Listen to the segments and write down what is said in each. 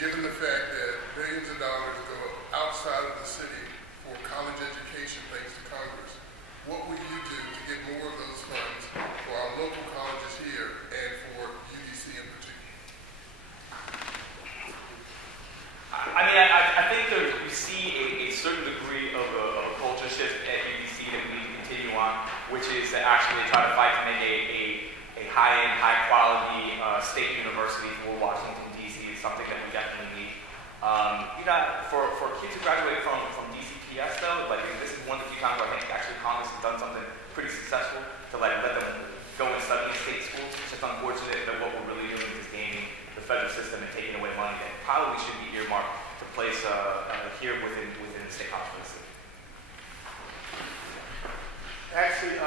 given the fact that billions of dollars go outside of the city for college education thanks to Congress, what will you do to get more of those funds for our local colleges here and for UDC in particular? I mean, I think we see a certain degree of a culture shift at UDC that we need to continue on, which is to actually try to fight to make a high-end, high-quality state university for Washington, D.C. is something that we definitely need. For kids who graduate from DCPS, though, like this is one of the few times where I think actually Congress has done something pretty successful to let them go and study in state schools. It's just unfortunate that what we're really doing is gaming the federal system and taking away money that probably should be earmarked to place here within the state hospital system. Actually,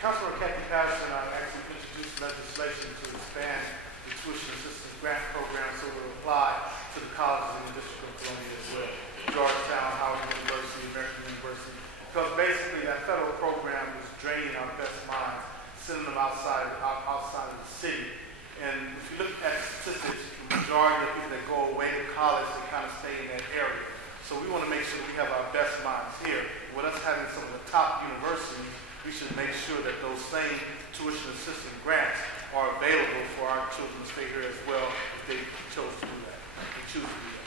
Councilor Kathy Patterson actually introduced legislation to expand the tuition assistance grant program so it will apply to the colleges in the District of Columbia as well. Georgetown, Howard University, American University. Because basically that federal program is draining our best minds, sending them outside of the city. And if you look at the statistics, the majority of people that go away to college, they kind of stay in that area. So we want to make sure that we have our best minds here. With us having some of the top universities, we should make sure that those same tuition assistance grants are available for our children to stay here as well if they chose to do that. They choose to do that.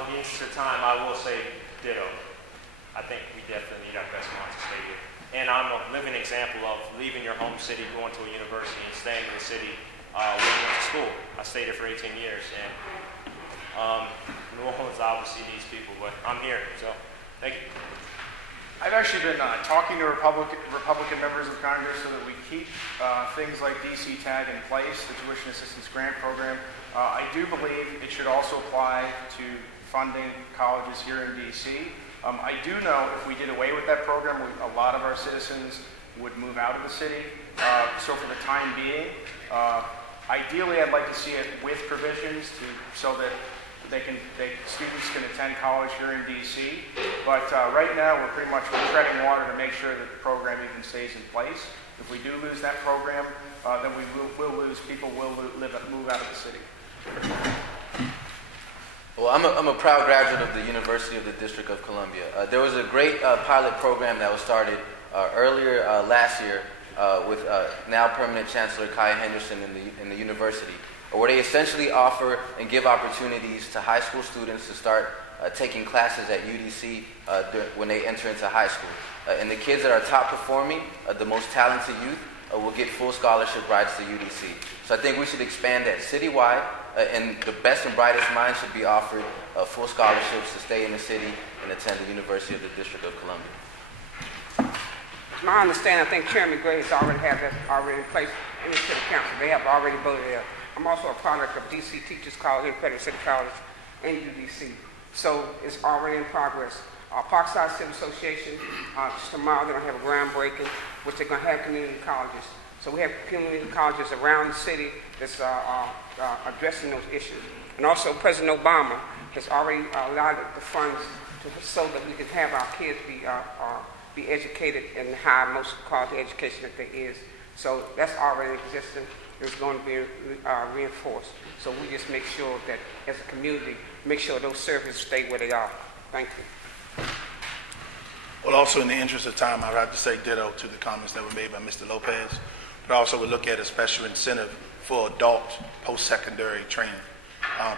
In the interest of time, I will say ditto. I think we definitely need our best minds to stay here. And I'm a living example of leaving your home city, going to a university, and staying in the city where you went to school. I stayed there for 18 years, and New Orleans obviously needs people, but I'm here, so thank you. I've actually been talking to Republican members of Congress so that we keep things like DC TAG in place, the Tuition Assistance Grant Program. I do believe it should also apply to funding colleges here in DC. I do know if we did away with that program, a lot of our citizens would move out of the city. So for the time being, ideally I'd like to see it with provisions so that students can attend college here in DC. But right now we're pretty much treading water to make sure that the program even stays in place. If we do lose that program, then we will lose, people will move out of the city. Well, I'm a proud graduate of the University of the District of Columbia. There was a great pilot program that was started earlier last year with now permanent Chancellor Kai Henderson in the university, where they essentially offer and give opportunities to high school students to start taking classes at UDC when they enter into high school. And the kids that are top performing, the most talented youth, will get full scholarship rights to UDC. So I think we should expand that citywide, and the best and brightest minds should be offered full scholarships to stay in the city and attend the University of the District of Columbia. My understanding, I think Chairman Gray has already had that already in place in the City Council. They have already voted there. I'm also a product of DC Teachers College and Federal City College and UDC. So it's already in progress. Parkside City Association, tomorrow they're going to have a groundbreaking, which they're going to have community colleges. So we have community colleges around the city that's addressing those issues. And also President Obama has already allowed the funds so that we can have our kids be educated in the high, most quality education that there is. So that's already existing. It's going to be reinforced. So we just make sure that as a community, make sure those services stay where they are. Thank you. Well, also in the interest of time, I'd have to say ditto to the comments that were made by Mr. Lopez, but also would look at a special incentive for adult post-secondary training,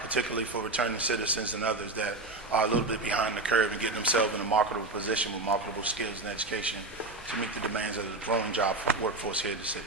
particularly for returning citizens and others that are a little bit behind the curve and getting themselves in a marketable position with marketable skills and education to meet the demands of the growing job workforce here in the city.